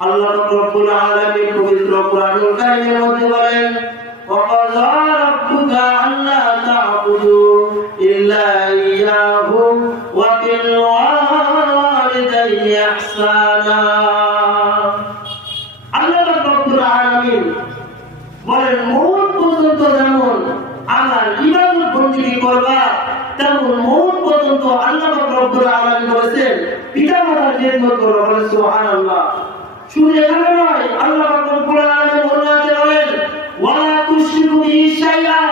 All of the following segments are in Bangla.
আল্লাহ রাব্বুল আলামিন পবিত্র কোরআনুল কারীমের মধ্যে বলেন ওয়াকাযা রাব্বুকা আল্লা তা'বুদু ইল্লা ইয়্যাহু ওয়া বিল ওয়ালিদাইনি ইহসানা। আল্লাহ রাব্বুল আলামিন বলেন মওত পর্যন্ত যেমন আমার ইবাদত বন্দেগী করবা তেমন মওত পর্যন্ত আল্লাহ রাব্বুল আলামিন বলেছেন পিতামাতার খিদমত করো। বলেন সুবহানাল্লাহ। শুধু এখানে নয়, আল্লাহ রাব্বুল আলামিন বলেন ওয়ালা তুশরিকু বিহি শাইআ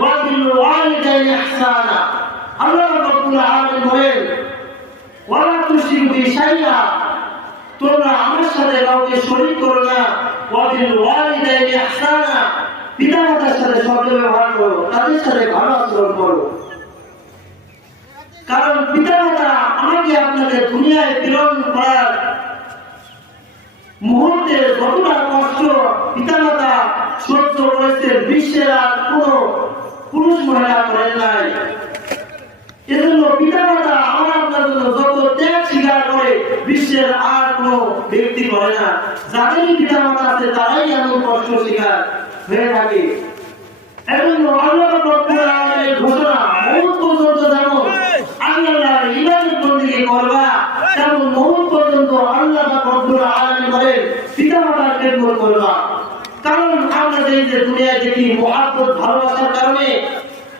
ওয়া বিল ওয়ালিদাইনি ইহসানা। আল্লাহ রাব্বুল আলামিন বলেন ওয়ালা তুশরিকু বিহি শাইআ, তোমরা আমার সাথে কাউকে শরীক করো না। ওয়া বিল ওয়ালিদাইনি ইহসানা, পিতামাতার সাথে সদ্ব্যবহার করো, তাদের সাথে ভালো আচরণ করো। কারণ পিতামাতা আমাকে আপনাকে দুনিয়ায় প্রেরণ করার মুহূর্তে যতটা কষ্ট পিতামাতা সহ্য করেছেন বিশ্বের আর কোনো পুরুষ মহিলা করেন নাই। এজন্য পিতামাতা আমার আপনার জন্য যত ত্যাগ স্বীকার করে বিশ্বের আর কোনো ব্যক্তি করে না। যাদেরই পিতামাতা আছে তারাই এমন কষ্ট স্বীকার হয়ে থাকে। এজন্য আল্লাহ রাব্বুল আলামিনের ঘোষণা মওত পর্যন্ত যেমন আল্লাহর ইবাদত বন্দেগী করবা তেমন মওত পর্যন্ত আল্লাহ রাব্বুল আলামিন বলেন পিতামাতার খিদমত করবা। কারণ আমরা এই যে দুনিয়ায় দেখি মহব্বত ভালোবাসার কারণে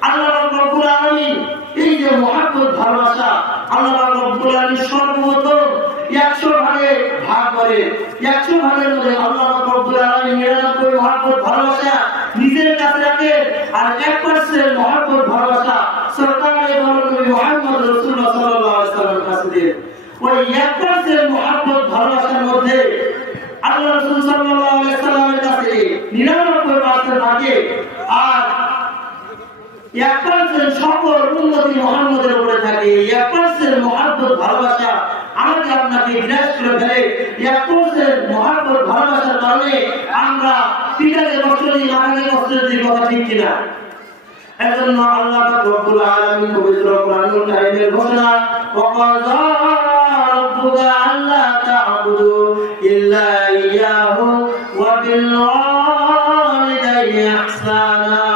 আল্লাহ রাব্বুল আলামিন এই যে মহব্বত ভালোবাসা আল্লাহ রাব্বুল আলামিন সর্বপ্রথম 100 ভাগে ভাগ করে। 100 ভাগের মধ্যে আল্লাহ রাব্বুল আলামিন 99 মহব্বত ভালোবাসা নিজের কাছে রাখে আর 1% মহব্বত ভালোবাসা সরকারে নবী মুহাম্মদ রাসূলুল্লাহ সাল্লাল্লাহু আলাইহি ওয়াসাল্লামের কাছে দেন। ওই 1% মহব্বত ভালোবাসার মধ্যে আল্লাহ রাসূল সাল্লাল্লাহু আলাইহি ওয়াসাল্লামের কাছে 99% থাকে আর 1% সকল উম্মতি মুহাম্মদের উপরে থাকে। 1% মহব্বত ভালোবাসা আমাকে আপনাকে গ্রাস করে ফেলে। 1% মহব্বত ভালোবাসার কারণে আমরা পিতাকে কষ্ট দিই, মাতাকে কষ্ট দিই, কথা ঠিক কিনা? এজন্য আল্লাহ রাব্বুল আলামিন পবিত্র কোরআনুল কারীমের ঘোষণা ওয়াকাযা রাব্বুকা আল্লা তা'বুদু ইল্লা ইয়্যাহু ওয়া বিল ওয়ালিদাইনি ইহসানা।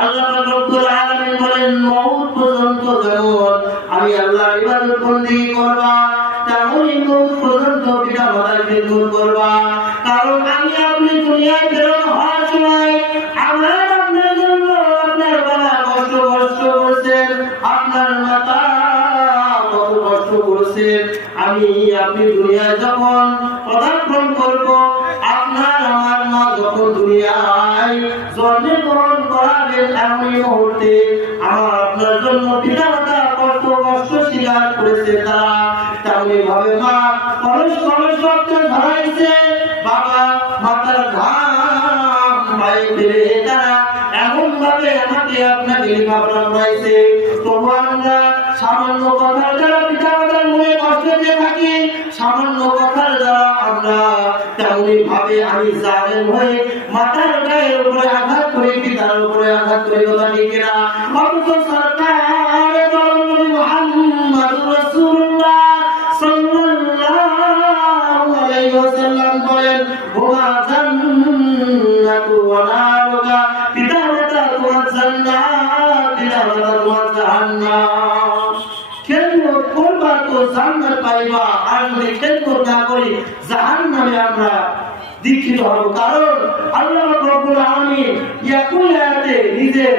আল্লাহ রাব্বুল আলামিন বলেন মওত পর্যন্ত যেমন আমি আল্লাহর ইবাদত বন্দেগী করবা তেমনই মওত পর্যন্ত পিতামাতার খিদমত করবা। কারণ আমি আপনি দুনিয়ায় প্রেরণ হওয়ার সময় আমার আপনার জন্য আপনার বাবা কষ্ট করেছেন, আপনার মাতা কত কষ্ট করেছেন। আমি আপনি দুনিয়ায় যখন পদার্পণ করব আপনার আমার মা যখন দুনিয়ায় জন্মগ্রহণ করাবেন এমনই মুহূর্তে আমার আপনার জন্য পিতামাতা কষ্ট স্বীকার করেছে। তারা তেমনি ভাবে মা কলস রক্ত ঝরাইছে, বাবা মাতার ঘাম পায়ে ফেলে তারা এমন ভাবে আমাকে আপনাকে লেখাপড়া করাইছে। তবু আমরা সামান্য কথার দ্বারা পিতামাতার মনে কষ্ট দিয়ে থাকি, সামান্য কথার দ্বারা আমরা তেমনি ভাবে আমি জালেম হয়ে মাতার গায়ের উপরে আঘাত করে পিতার উপরে আঘাত করে, কথা ঠিক না? অথচ সরকার নবী মুহাম্মদ রাসূলুল্লাহ সাল্লাল্লাহু আলাইহি ওয়াসাল্লাম বলেন হুয়া জান্নাতু ওয়া নারুকা, পিতামাতা তোমার জান্নাত, পিতামাতা তোমার জাহান্নাম। খেদমত করবা তো জান্নাত পাইবা, আর যদি খেদমত না করি জাহান্নামে আমরা দীক্ষিত হব। কারণ আল্লাহ রাব্বুল আলামিন একই আয়াতে নিজের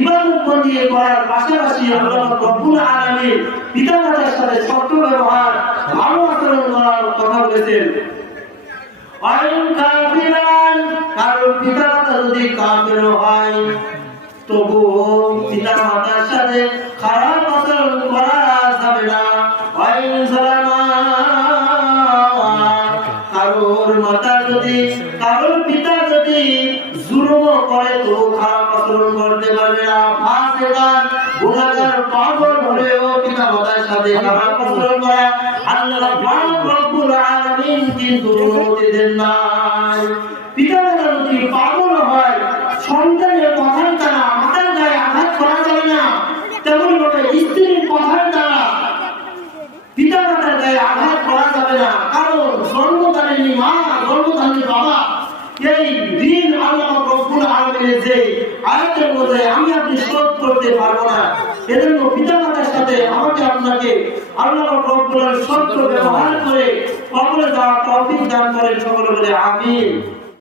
ইবাদত বন্দেগী করার পাশাপাশি আল্লাহ রাব্বুল আলামিন পিতামাতার সাথে সৎ ব্যবহার ভালো আচরণ করার কথা বলেছেন। আইন কাফিরান, কারণ পিতামাতা যদি কাফির হয় তবুও পিতামাতার সাথে খারাপ আচরণ করা যাবে না। আইন সালামা, কারোর মাতা যদি কারোর পিতা যদি জুলুম করে তো খারাপ আচরণ করতে পারবে না। ফাসিকান গুনাহগার পাগল হলেও পিতামাতার সাথে খারাপ আচরণ করা আল্লাহ রাব্বুল আলামিন কিন্তু অনুমতি দেন না। পিতামাতা যদি পাগল হয় সন্তানের কথার দ্বারা মাতার গায়ে আঘাত করা যাবে না, তেমন ভাবে স্ত্রীর কথার দ্বারা পিতামাতার গায়ে আঘাত করা যাবে না। কারণ জন্মদাতা জন্মদানী মা, জন্মদানী বাবা, এই দিন আল্লাহ রব্বুল আলামিনের যে আয়াতের মধ্যে আমি আপনি শোধ করতে পারবো না। এজন্য পিতামাতার সাথে আমাকে আপনাকে আল্লাহ রব্বুল আলামিন সত্য ব্যবহার করে কবরে যাওয়ার তৌফিক দান করেন। সকলে বলে আমিন।